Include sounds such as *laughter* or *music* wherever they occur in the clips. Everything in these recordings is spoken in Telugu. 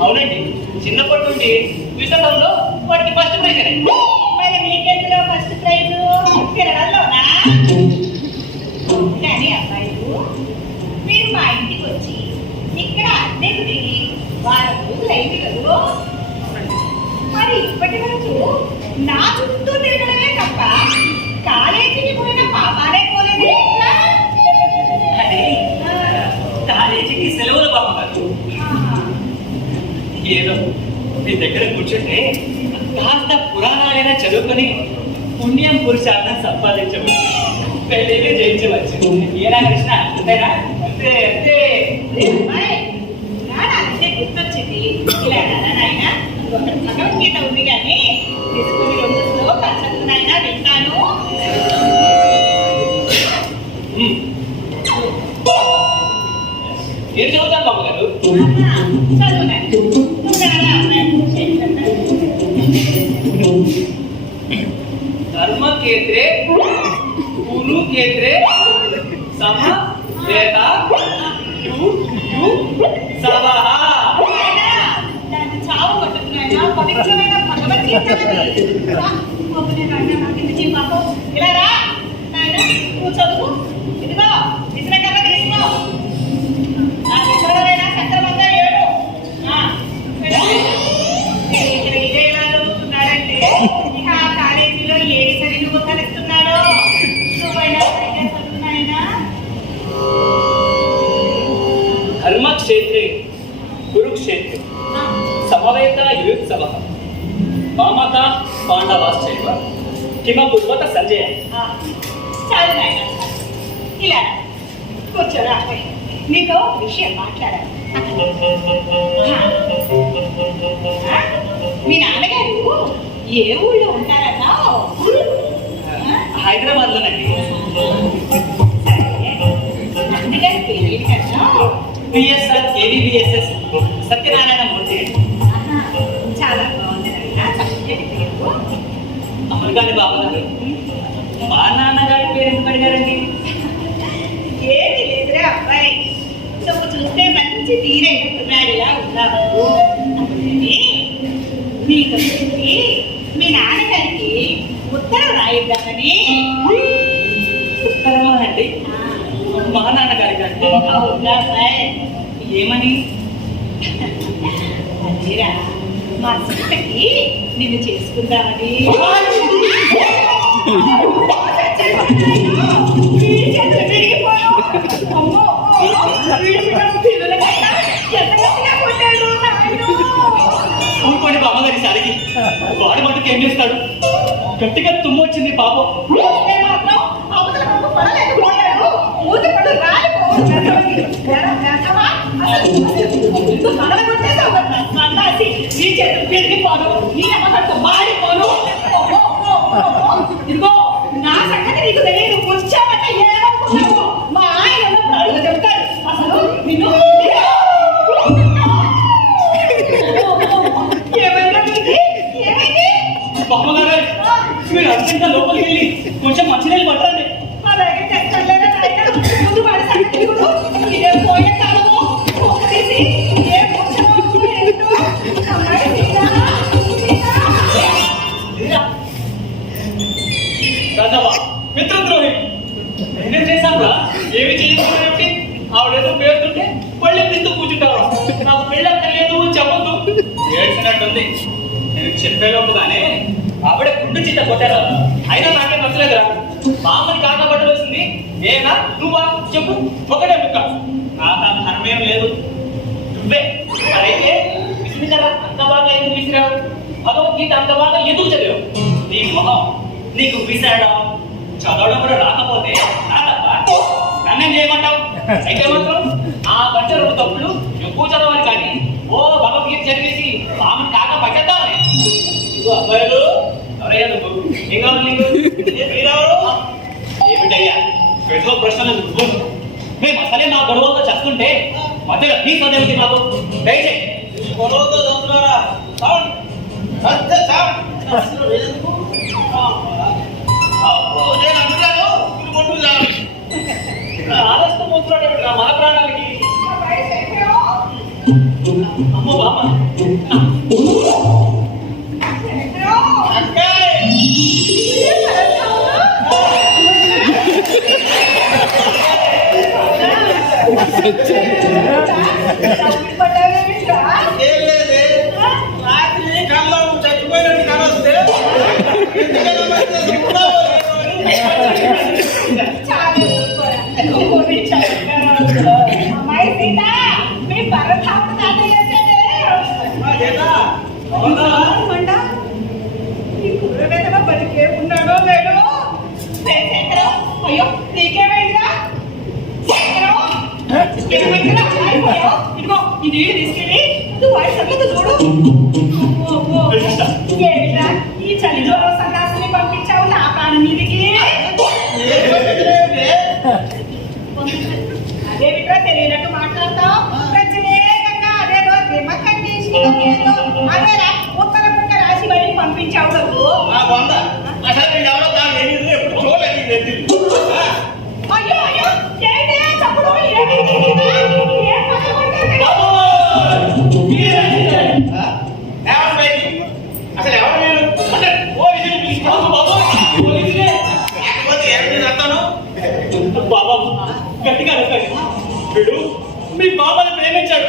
అవునండి. చిన్నప్పటి నుండి విశాఖలో వాటికి ఫస్ట్ ప్రైజ్ నా చుట్టూ తిరగడమే తప్ప కాలేజీకి పోయిన పాపాలే పోలేదు. కాలేజీకి సెలవులు బామ్మగారు ఏదో మీ దగ్గర కూర్చుంటే కాస్త పురాణాలైనా చదువుకొని పుణ్యం పురుషార్థం సంపాదించవచ్చు పెళ్ళి జయించవచ్చు ఏనా కృష్ణ? అంతేనా? అంతే. ఏం చదువుతాను బామ్మగారు చదువునండి నువ్వు రారా అమ్మాయి ధర్మక్షేత్రే కురుక్షేత్రే సమ వేద యు యు సవః దాన్ని చావు కొట్టుకున్నాయినా పవిత్రమైన భగవద్గీత అది. రా, బాబునే నాయనా, నాకు ఇది చెయ్యి బాబు. ఇలా రా నాయనా, నువ్వు చదువు కిమకుర్వత సంజయ ఆ, చాలు నాయనా. ఇలా. కూర్చోరా ఒక విషయం మాట్లాడాలి. మీ నాన్నగారు ఏ ఊళ్ళో ఉంటారన్నా? హైదరాబాద్ లోనండి నాన్నగారి పేరు కన్నా పిఎస్ఆర్ కేవీబీఎస్ఎస్. గారి బాబు. మా నాన్నగారి పేరు ఎందుకు అడిగారండి? ఏమీ లేదురా అబ్బాయి. నువ్వు చూస్తే మంచి తీరైనట్టున్నాడులా ఉన్నావు అందుకని నీకు చెప్పి మీ నాన్నగారికి ఉత్తరం రాయిద్దామని. ఉత్తరమా అండి? మా నాన్నగారి గారికి అవునా అబ్బాయి ఏమని? అదేరా మా సీతకి నిన్ను చేసుకుందామని. ఊరుకోండి బామ్మగారి సరికి. వాడు మటుకు ఏం చేస్తాడు? గట్టిగా తుమ్ము వచ్చింది పాపం. మాడిపోను. 이거 ఏడ్చినట్టుంది. నేను చెప్పేలోపుగానే ఆవిడ గుడ్డు చిత్త కొట్టారా. అయినా నాకేం నచ్చలేదురా. మామని కాకపడవలసింది నేనా? నువ్వా? చెప్పు. ఒకటే ముక్క. నాకు ఆ ధర్మేం లేదు. నువ్వే. మరైతే విసిరిదరా అంత బాగా ఎందుకు విసిరావు? భగవద్గీత అంత బాగా ఎందుకు చదివావు? నీ మొహం నీకు విసరడం చదవడం కూడా రాకపోతే నా నన్నేం చేయమంటావు? అయితే మాత్రం ఆ పంట రెండు తప్పులు ఎక్కువ చదవాలి కానీ ఓ భగవద్గీత చదివేసి స్వామి కాక పట్టేద్దామని ఇదిగో అబ్బాయిలు ఎవరయ్యా నువ్వు? ఏమిటయ్యా? పెట్టుకో ప్రశ్నలు గుర్తు మేము అసలే మా గొడవతో చేస్తుంటే మధ్యలో నీ చదివింది మాకు దయచేయి. గొడవతో చదువుతున్నారా సౌండ్ పెద్ద సౌండ్ నేను అనుకున్నాను *laughs* ఆలస్యం అవుతున్నాడు మన ప్రాణాలకి 엄마 봐봐. 진짜. ఈ చలి జ్వరం సన్నాసిని పంపించావు నా ప్రాణం మీదకి. ఏం పట్టుకునేవిటే? తెలియనట్టు మాట్లాడతావు. ప్రత్యేకంగా అదేదో దిమ్మ కట్టేసి ఏదో అదేరా ఉత్తర పక్క రాసి మళ్ళీ పంపించావు వీడు మీ బాబాని ప్రేమించాడు.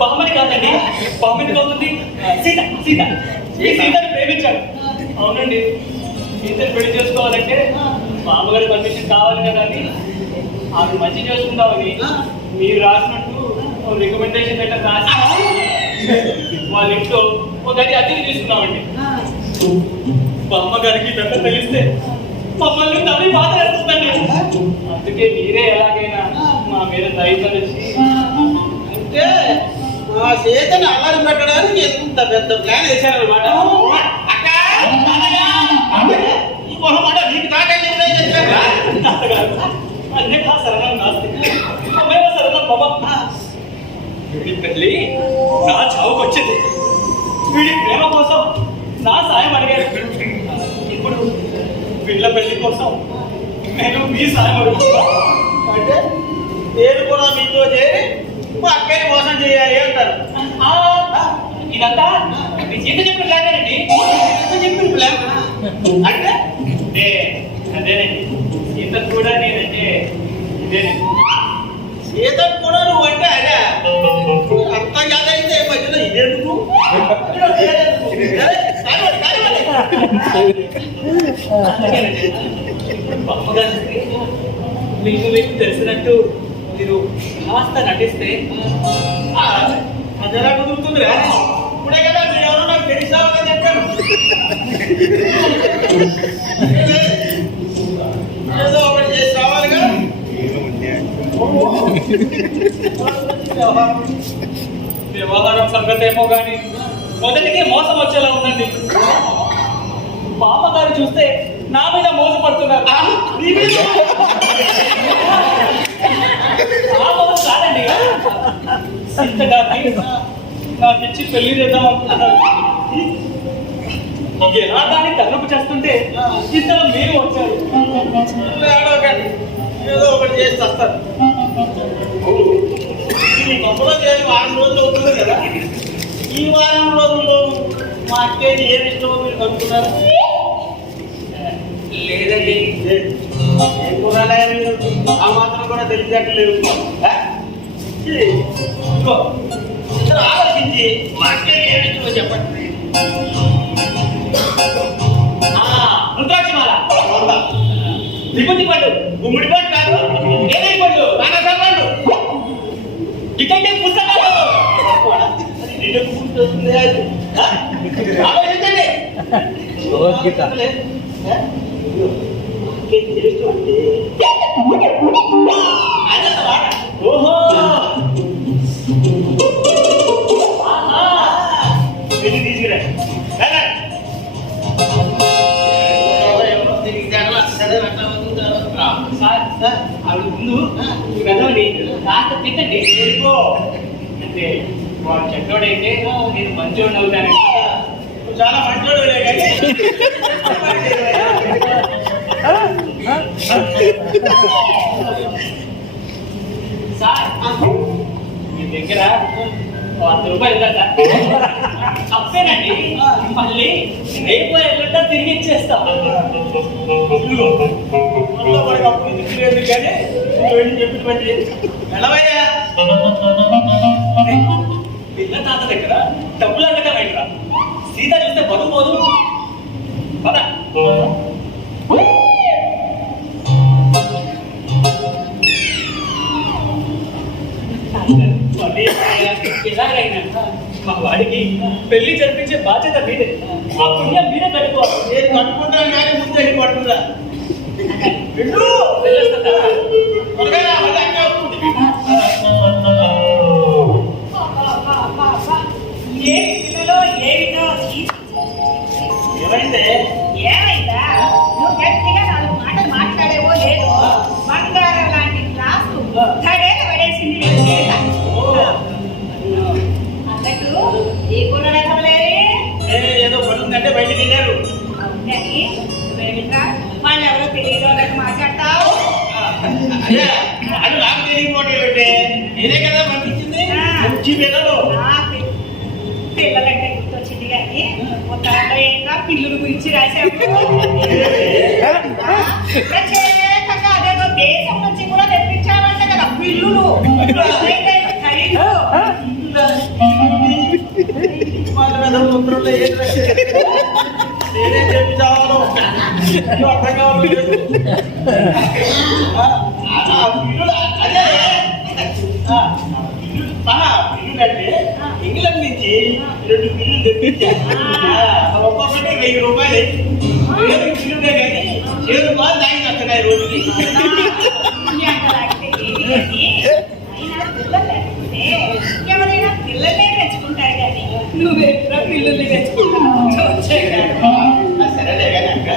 బామ్మని కాదండి బామ్మని అవుతుంది సీత సీత. ఈ సీతని ప్రేమించాడు. అవునండి. సీతని పెళ్ళి చేసుకోవాలంటే మామగారి పర్మిషన్ కావాలి కదా అని. ఆమె మంచి చేసుకుందామని మీరు రాసినట్టు రికమెండేషన్ లెటర్ రాసి వాళ్ళ ఇంట్లో ఒక గది అద్దెకి తీసుకున్నామండి బామ్మ గారికి పెద్ద తెలిస్తే మమ్మల్ని తల్లి బాధ వేస్తుందండి అందుకే మీరే ఎలాగైనా మా మీద దయచలిసి అంటే మా చేతని అల్లారి పెట్టడానికి ఎంత పెద్ద ప్లాన్ వేశారనమాట మొహమాట నీకు తాకండి అన్నిటా శరణం నాస్తి అమ్మేవ శరణం బాబా. వీడి పెళ్ళి నా చావుకు వచ్చింది వీడి ప్రేమ కోసం నా సాయం అడిగారు. వీళ్ళ పెళ్ళి కోసం నేను మీ సాయం అడుగుతున్నాను అంటే నేను కూడా మీతో చేరి మా అక్కని మోసం చేయాలి అంటారు. ఇదంతా మీ జీవిత చెప్పిన లాగానండి ఎంత చెప్పిన ప్లాన్ అంటే అదేనండి. సీత కూడా నేనంటే ఇదేనండి. సీతకు కూడా నువ్వు అంటే అదే అంత అయితే మధ్యలో ఇదెందుకు? మీకు మీకు తెలిసినట్టు మీరు కాస్త నటిస్తే అదెలా అది కుదురుతుందిరా ఇప్పుడే కదా మీరు ఎవరో నాకు తెలిసావని చెప్పాను ఏదో ఒకటి చేసి రావాలిగా వ్యవహారం సంగతేమో కానీ మొదటికే మోసం వచ్చేలా ఉందండి. బామ్మగారు చూస్తే నా మీద మోసపడుతున్నారు. కాదండి. సీత గారిని నాకు ఇచ్చి పెళ్ళి చేద్దాం అనుకుంటున్నారు. ఎలా దాన్ని తలపు చేస్తుంటే ఇద్దరు మీరు వచ్చారు. ఏదో ఒకటి చేసి వస్తారు ఈ గొప్పలో చేసి వారం రోజులు అవుతుంది కదా. ఈ వారం రోజుల్లో మా అక్కేది ఏది ఇష్టమో మీరు కనుక్కున్నారు? లేదండి? ఆ మాత్రం కూడా తెలిసేట్లేదు. ఆలోచించి చెప్పండి. ఆ, రుద్రాక్ష మాల వంద. విభూతి పండు. గుమ్మడి పండు కాదు. ఏదై పండు. మానస పండు. డిటెక్టివ్ పుస్తకాలు? ఆలోచించండి భగవద్గీత. ఆ? ఇదిగో, దగ్గర వంద రూపాయలు ఉందా తప్పేనండి మళ్ళీ రేపు ఎల్లుండా తిరిగి ఇచ్చేస్తాం. కానీ చెప్పినటువంటి పిల్ల తాత దగ్గర డబ్బులు అడగటం ఏంట్రా సీత చూస్తే బరువు పోదు. పదా. ఎలాగైనా మా వాడికి పెళ్ళి జరిపించే బాధ్యత మీదే. ఆ పుణ్యం మీరే కట్టుకోవాలి. నేను కట్టుకుంటాను కానీ ముందు వెళ్ళి పిల్లలు పిల్లలంటే గుర్తొచ్చింది కానీ ఏంట్రా పిల్లుల గురించి రాశావు ఆ, ప్రత్యేకంగా అదేదో దేశం నుంచి కూడా తెప్పించావంట కదా పిల్లులు? నేనే చెప్పి చావాలో అర్థం కావాలి అదే పిల్లులు పిల్లులు అంటే ఇంగ్లాండ్ నుంచి రెండు పిల్లులు తెప్పించాను ఆ, ఒక్కొక్కటి వెయ్యి రూపాయలు. ఏడు పిల్లులే కానీ ఏడు రూపాయలు దాగి వస్తున్నాయి రోజుకి. ఎవరైనా పిల్లలే తెచ్చుకుంటారు కానీ నువ్వెక్కడ పిల్లల్ని తెచ్చుకుంటావు సరేలే కానీ అక్క.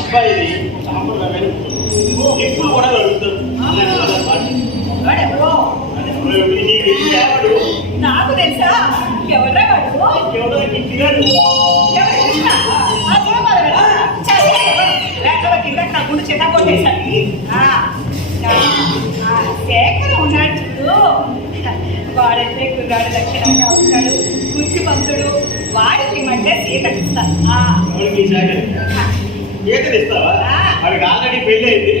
అబ్బాయి ఎప్పుడు కూడా నాకు తెలుసా? ఎవరా వాడు ఎవరు కృష్ణ? ఆ చూడమని కదా? చదివే ఎవరు? లేకపోతే కింద నా గుండు ఆ, ఆ, శేఖర్ ఉన్నాడు చూడు. వాడైతే కుర్రాడు లక్షణంగా ఉంటాడు. బుద్ధిమంతుడు వాడికి ఇమ్మంటే సీత ఇస్తాను. ఆ, ఎవరికి సాగర్ ఏకలు ఇస్తావా? వాడికి ఆల్రెడీ పెళ్ళి అయింది.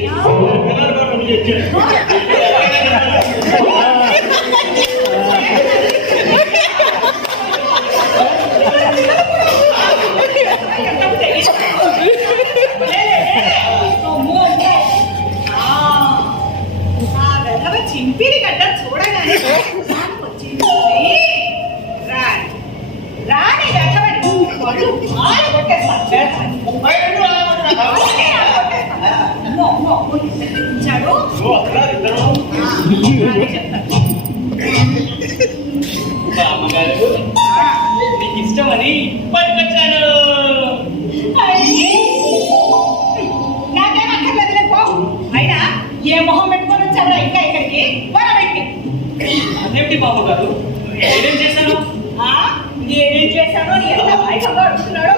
అమ్మగారు నీకు ఇష్టమని పట్టుకొచ్చాను అయినా ఏ మొహం పెట్టుకొని వచ్చావురా ఇంకా ఇక్కడికి పోరా బయటికి. బాబు గారు నేనేం చేశాను ఆ? నేనేం చేశానో ఎంత భయంగా అడుగుతున్నాడో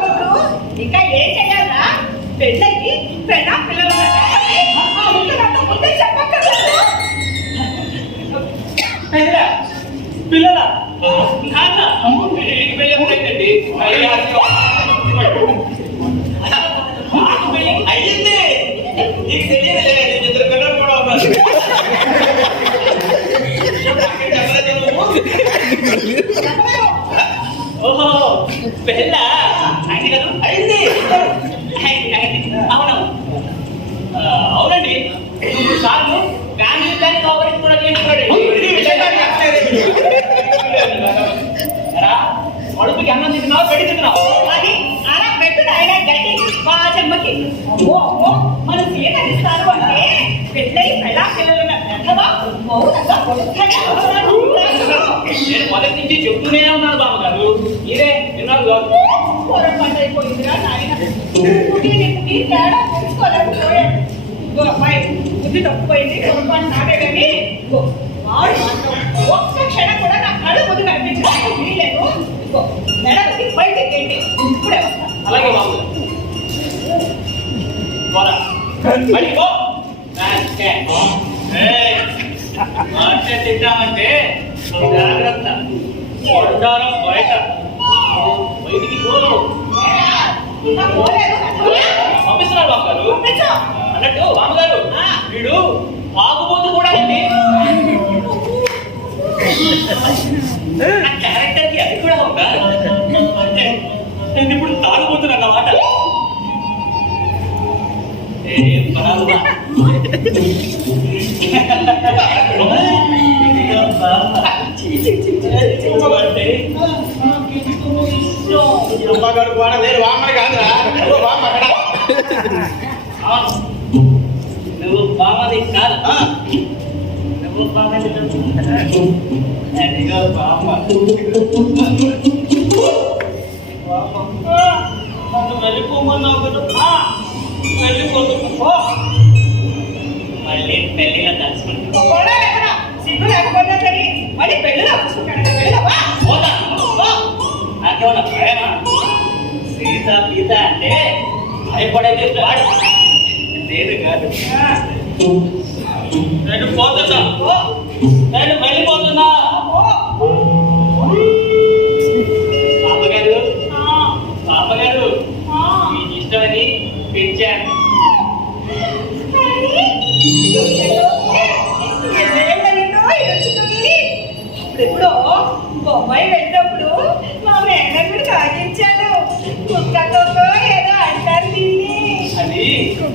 ఇంకా ఏం చెయ్యాలా పెళ్ళకి పెళ్ళ పిల్ల పెళ్ళ? అయింది కదా? అయింది. అవును. అవునండి. మూడు సార్లు ఫ్యామిలీ ప్లాన్ కవరేజ్ కూడా చేస్తున్నాడు కడుపుకి అన్నం తింటున్నావు? పెట్టి తింటున్నావు? అది అలా పెట్టు నాయన గడ్డి బాజమ్మకి అమ్మో అమ్మో మన సీత ఇస్తారు అంటే పెళ్ళై పెళ్ళా పిల్లలున్న పెద్దవా మౌనంగా కొడుకనే ఉన్నాడు. నేను మొదటి నుంచి చెప్తూనే ఉన్నాను బాబు గారు ఇదే విన్నారు కాదు పొరపాటు అయిపోయిందిరా నాయన తేడా తెలుసుకోలేకపోయాడు ఇదిగో అమ్మాయి బుద్ధి తప్పిపోయింది పొరపాటు నాదే కానీ వాడు ఒక్క క్షణం కూడా నా కళ్ళు ముందు కనిపించడానికి వీలేదు బయట ఎక్కండి ఇప్పుడే అలాగే బాబు. బయటికి పో నాకే. ఏయ్, మాటే తింటామంటే జాగ్రత్త కొట్టారం బయట బయటికి పంపిస్తున్నాడు బాబు గారు పంపించు. అన్నట్టు బామ్మగారు. వీడు తాగుబోతు కూడా అండి ఆ క్యారెక్టర్కి అది కూడా ఉందా అంటే నేను ఇప్పుడు తాగుబోతున్నా అన్నమాట ఏం. అంటే *laughs* అమ్మగారు కూడా నేను వామ్మని కాదురా వామ్మ అక్కడ నువ్వు బామ్మది కాదు నువ్వు బామ్మది అదిగో బామ్మ నన్ను వెళ్ళిపోమన్నావు కదా వెళ్ళిపోతున్నా మళ్ళీ పెళ్ళిగా కలుసుకుంటా సిగ్గు లేకపోతే సరే మళ్ళీ పెళ్ళిలో కూర్చుంటాడు పెళ్ళిలో వా. పోతా. పో. నాకేమన్నా భయమా సీత పీత అంటే భయపడేది వాడు. నేను కాదు. నేను పోతున్నా. నేను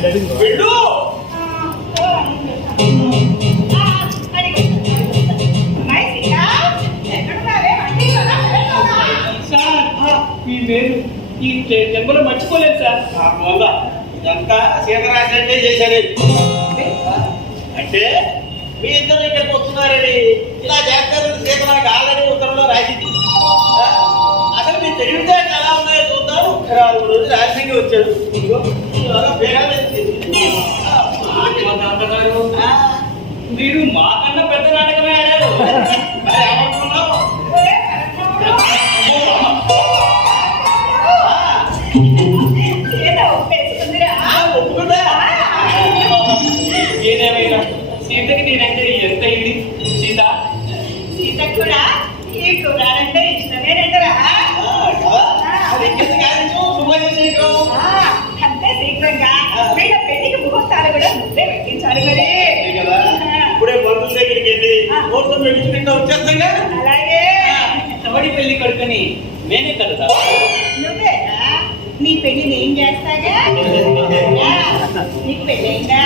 పెరట్లోనా? సార్ ఈ నేను టెంపుల్ మర్చిపోలేదు సార్ ఆ మూల ఇదంతా సీతరాశంటే చేశారు అంటే మీ ఇద్దరు ఇక్కడికి వస్తున్నారని ఇలా చేస్తారని సీత నాకు ఆల్రెడీ ఉత్తరంలో రాసింది తెలివితేటలు ఎలా ఉన్నాయో చూద్దాం. నాలుగు రోజులు ఆలస్యంగా వచ్చాడు. మీరు మాకన్నా పెద్ద నాటకమే ఆడారు. *laughs* అలాగే. ఎవడి పెళ్ళి కొడుకుని నేనే కలుతా నీ పెళ్ళి నేను చేస్తాగా? నీకు పెళ్ళైందా